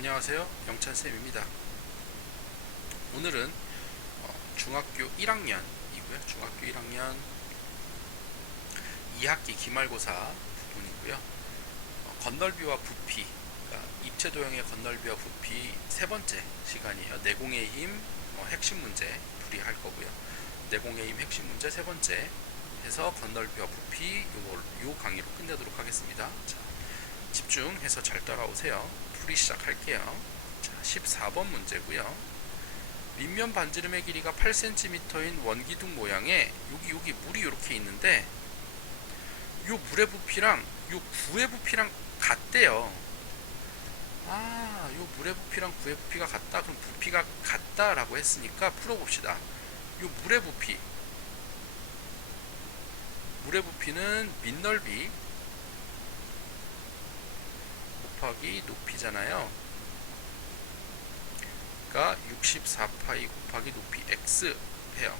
안녕하세요. 영찬쌤입니다. 오늘은 중학교 1학년이고요. 중학교 1학년 2학기 기말고사 부분이고요. 건널비와 부피, 그러니까 입체 도형의 건널비와 부피 세 번째 시간이에요. 내공의 힘 핵심 문제 풀이할 거고요. 내공의 힘 핵심 문제 세 번째 해서 건널비와 부피 요 강의로 끝내도록 하겠습니다. 자, 집중해서 잘 따라오세요. 풀이 시작할게요. 자, 14번 문제고요. 밑면 반지름의 길이가 8cm인 원기둥 모양의 여기 물이 이렇게 있는데 요 물의 부피랑 요 구의 부피랑 같대요. 요 물의 부피랑 구의 부피가 같다. 그럼 부피가 같다라고 했으니까 풀어봅시다. 요 물의 부피는 밑넓이 곱하기 높이잖아요. 그러니까 64파이 곱하기 높이 x 해요.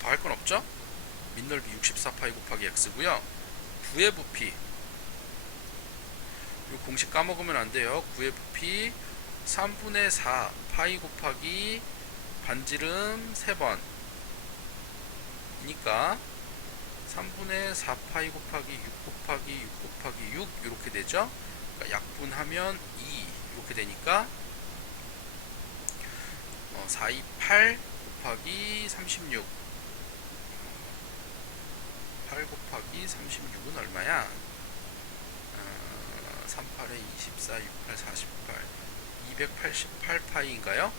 더 할 건 없죠? 밑넓이 64파이 곱하기 x고요. 구의 부피, 이 공식 까먹으면 안 돼요. 구의 부피 3분의 4 파이 곱하기 반지름 3번 이니까 3분의 4 파이 곱하기 6 곱하기 6 곱하기 6 이렇게 되죠. 그러니까 약분하면 2 이렇게 되니까 4, 2, 8 곱하기 36 8 곱하기 36은 얼마야? 3, 8에 24, 6, 8, 48 288파이인가요?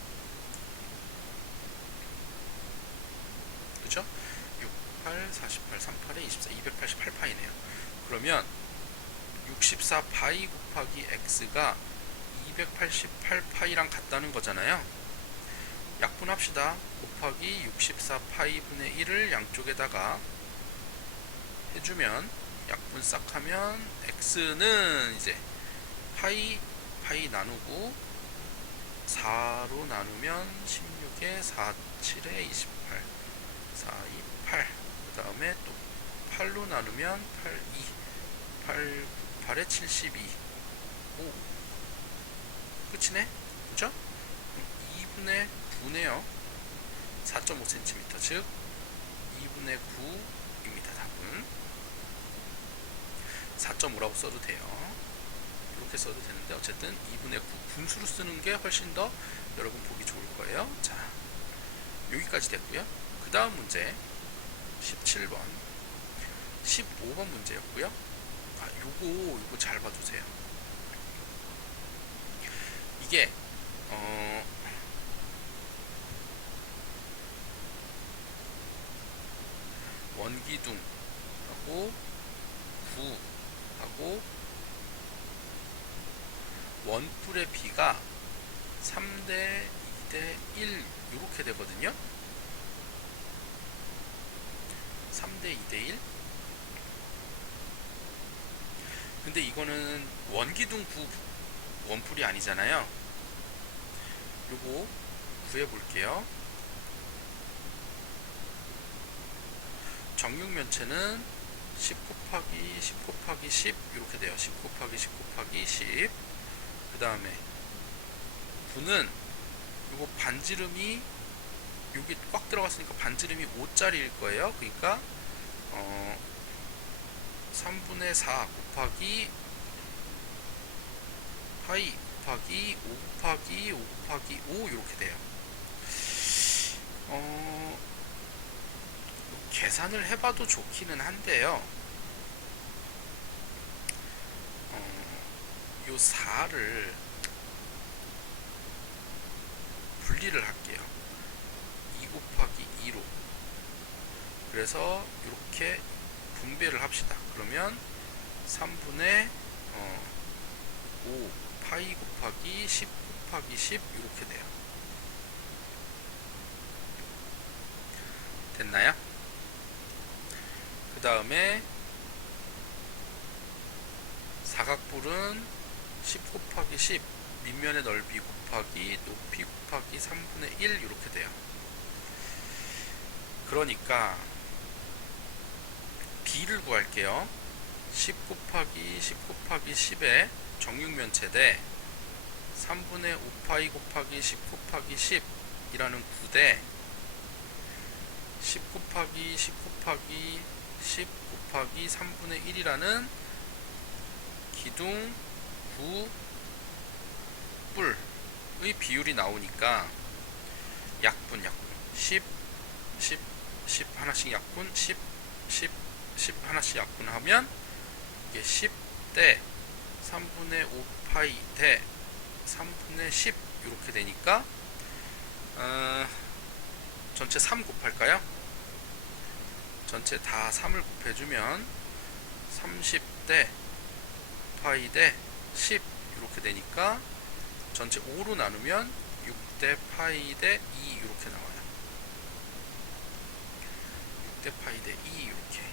그죠? 6, 8, 48, 3, 8에 24, 288파이네요. 그러면 64파이 곱하기 x가 288파이랑 같다는 거잖아요. 약분합시다. 곱하기 64파이분의 1을 양쪽에다가 해주면 약분 싹 하면 x는 이제 파이 나누고 4로 나누면 16에 4, 7에 28 4, 2, 8 그 다음에 또 8로 나누면 8, 2 8, 8에 72 5 끝이네? 그죠? 2분의 9네요. 4.5cm 즉 2분의 9입니다. 답은 4.5라고 써도 돼요. 이렇게 써도 되는데 어쨌든 2분의 9 분수로 쓰는 게 훨씬 더 여러분 보기 좋을 거예요. 자, 여기까지 됐고요. 그 다음 문제 17번 15번 문제였고요. 요거 잘 봐주세요. 이게 원기둥하고 구하고 원뿔의 비가 3대 2대 1 이렇게 되거든요. 3대 2대 1. 근데 이거는 원기둥 구 원뿔이 아니잖아요. 요거 구해볼게요. 정육면체는 10 곱하기 10 곱하기 10 이렇게 돼요. 10 곱하기 10 곱하기 10. 그 다음에 구는 요거 반지름이 여기 꽉 들어갔으니까 반지름이 5짜리일 거예요. 그러니까 3분의 4 곱하기 파이 곱하기 5 곱하기 5 곱하기 5 이렇게 돼요. 계산을 해봐도 좋기는 한데요. 요 4를 분리를 할게요. 2 곱하기 2로. 그래서 이렇게 분배를 합시다. 그러면 3분의 5 파이 곱하기 10 곱하기 10 이렇게 돼요. 됐나요? 그 다음에 사각뿔은 10 곱하기 10 밑면의 넓이 곱하기 높이 곱하기 3분의 1 이렇게 돼요. 그러니까 b를 구할게요. 10 곱하기 10 곱하기 10의 정육면체 대 3분의 5파이 곱하기 10 곱하기 10 이라는 9대 10 곱하기 10 곱하기 10 곱하기 3분의 1이라는 기둥 9 뿔의 비율이 나오니까 약분 10 10 10 하나씩 약분 10 10 10 하나씩 약분하면 이게 10대 3분의 5파이 대 3분의 10 이렇게 되니까 전체 3 곱할까요? 전체 다 3을 곱해주면 30대 파이 대 10 이렇게 되니까 전체 5로 나누면 6대 파이 대 2 이렇게 나와요. 6대 파이 대 2 이렇게.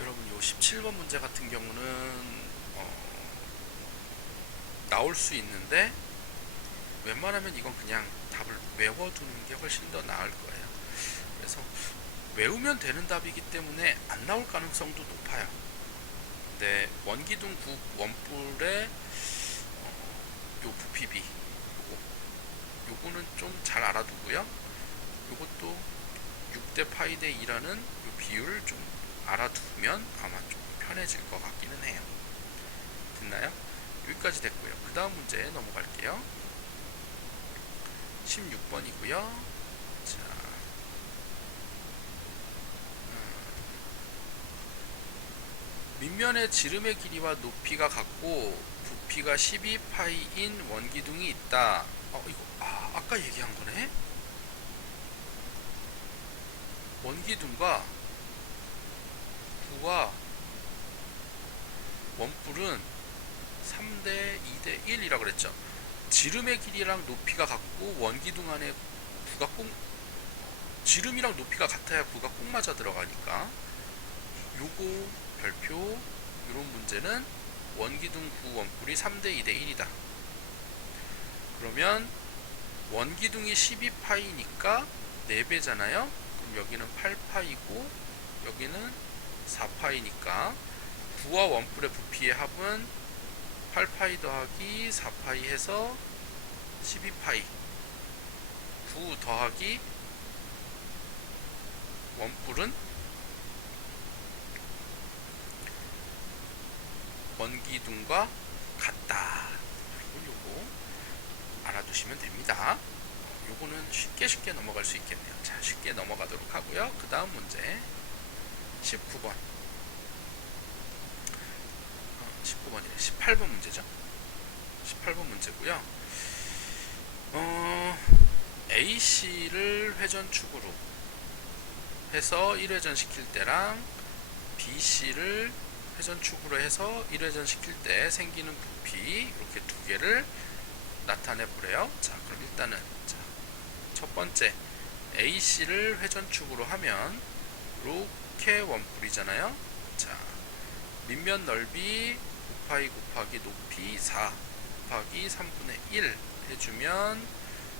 여러분 요 17번 문제 같은 경우는 나올 수 있는데 웬만하면 이건 그냥 답을 외워두는 게 훨씬 더 나을 거예요. 그래서 외우면 되는 답이기 때문에 안 나올 가능성도 높아요. 근데 원기둥 원뿔의 요 부피비 요거는 좀 잘 알아두고요. 요것도 6대 파이 대 2라는 요 비율을 좀 알아두면 아마 좀 편해질 것 같기는 해요. 됐나요? 여기까지 됐고요. 그 다음 문제 넘어갈게요. 16번이고요. 자, 밑면의 지름의 길이와 높이가 같고 부피가 12파이인 원기둥이 있다. 이거 아까 얘기한 거네. 원기둥과 구와 원뿔은 3대 2대 1이라고 그랬죠. 지름의 길이랑 높이가 같고 원기둥 안에 구가 꼭 지름이랑 높이가 같아야 구가 꼭 맞아 들어가니까 요거 별표 이런 문제는 원기둥 구 원뿔이 3대 2대 1이다. 그러면 원기둥이 12파이니까 4배잖아요. 그럼 여기는 8파이고 여기는 4파이니까 구와 원뿔의 부피의 합은 8파이 더하기 4파이 해서 12파이 9 더하기 원뿔은 원기둥과 같다. 그리고 요거 알아두시면 됩니다. 요거는 쉽게 넘어갈 수 있겠네요. 자, 쉽게 넘어가도록 하고요. 그 다음 문제 19번 19번이네. 18번 문제죠. 18번 문제고요. AC를 회전축으로 해서 1회전 시킬 때랑 BC를 회전축으로 해서 1회전 시킬 때 생기는 부피 이렇게 두 개를 나타내 보래요. 자, 그럼 일단은 첫 번째 AC를 회전축으로 하면 이렇게 원뿔이잖아요. 자, 밑면 넓이 9파이 곱하기 높이 4 곱하기 3분의 1 해주면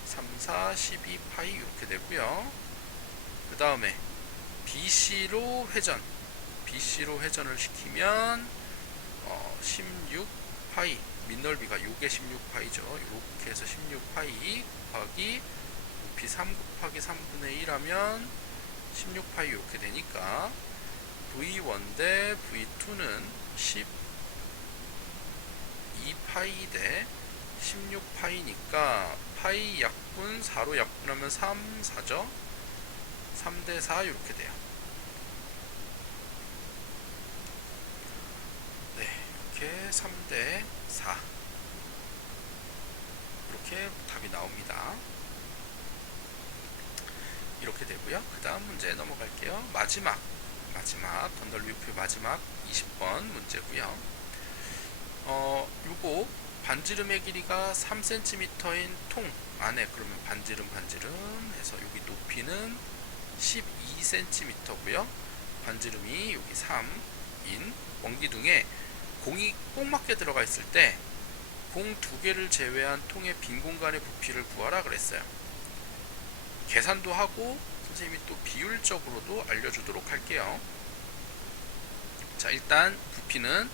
3, 4, 12파이 이렇게 되고요. 그 다음에 BC로 회전을 시키면 16파이 밑넓이가 요게 16파이죠. 이렇게 해서 16파이 곱하기 높이 3 곱하기 3분의 1 하면 16파이 이렇게 되니까 V1 대 V2는 12파이 대 16파이니까 파이 약분 4로 약분하면 3, 4죠. 3대 4 이렇게 돼요. 네, 이렇게 3대 4 이렇게 답이 나옵니다. 이렇게 되고요. 그 다음 문제 넘어갈게요. 마지막 건널비표 마지막 20번 문제고요. 요거 반지름의 길이가 3cm인 통 안에 그러면 반지름 해서 여기 높이는 12cm고요. 반지름이 여기 3인 원기둥에 공이 꼭 맞게 들어가 있을 때 공 두 개를 제외한 통의 빈 공간의 부피를 구하라 그랬어요. 계산도 하고 선생님이 또 비율적으로도 알려주도록 할게요. 자, 일단 부피는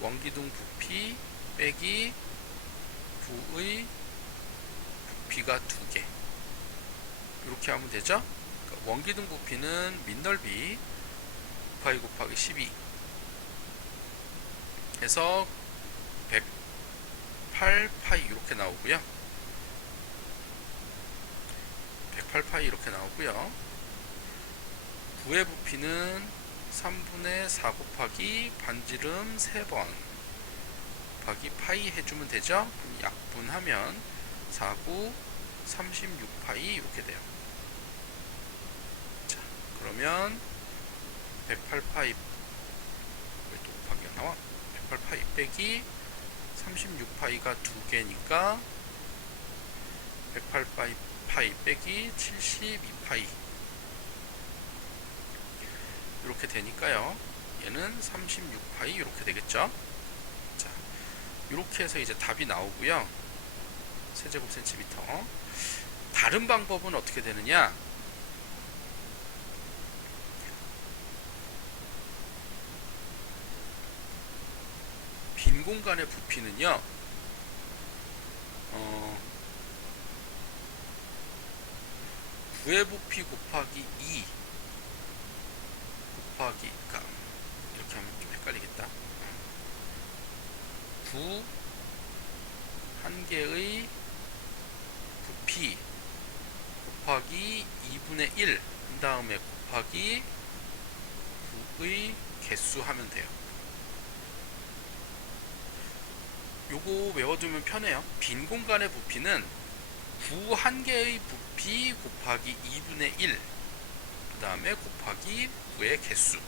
원기둥 부피 빼기 부의 부피가 2개, 이렇게 하면 되죠. 그러니까 원기둥 부피는 밑넓이 9파이 곱하기 12 해서 108파이 이렇게 나오고요. 108파이 이렇게 나오고요. 부의 부피는 3분의 4 곱하기 반지름 3번 곱하기 파이 해주면 되죠. 그럼 약분하면 4구 36파이 이렇게 돼요. 자, 그러면 108파이, 왜 또 곱하기가 나와? 108파이 빼기 36파이가 2개니까 108파이 빼기 72파이 이렇게 되니까요. 얘는 36파이 이렇게 되겠죠. 자, 이렇게 해서 이제 답이 나오고요. 세제곱 센티미터. 다른 방법은 어떻게 되느냐? 빈 공간의 부피는요, 부의 부피 곱하기 2 곱하기, 그러니까 이렇게 하면 좀 헷갈리겠다. 부 한 개의 부피 곱하기 2분의 1 한 다음에 곱하기 부의 개수 하면 돼요. 요거 외워두면 편해요. 빈 공간의 부피는 부 한 개의 부피 곱하기 2분의 1 그 다음에 곱하기 부의 개수.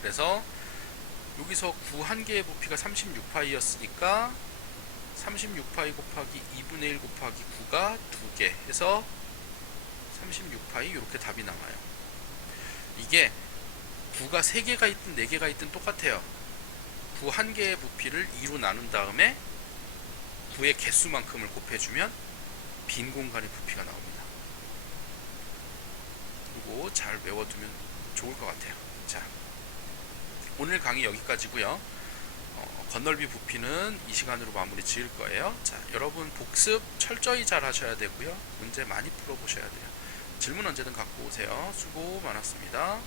그래서 여기서 구 한 개의 부피가 36파이였으니까 36파이 곱하기 2분의 1 곱하기 9가 2개 해서 36파이 이렇게 답이 나와요. 이게 9가 3개가 있든 4개가 있든 똑같아요. 9 한 개의 부피를 2로 나눈 다음에 9의 개수만큼을 곱해주면 빈 공간의 부피가 나옵니다. 이거 잘 외워두면 좋을 것 같아요. 자, 오늘 강의 여기까지고요. 건널비 부피는 이 시간으로 마무리 지을 거예요. 자, 여러분 복습 철저히 잘 하셔야 되고요. 문제 많이 풀어보셔야 돼요. 질문 언제든 갖고 오세요. 수고 많았습니다.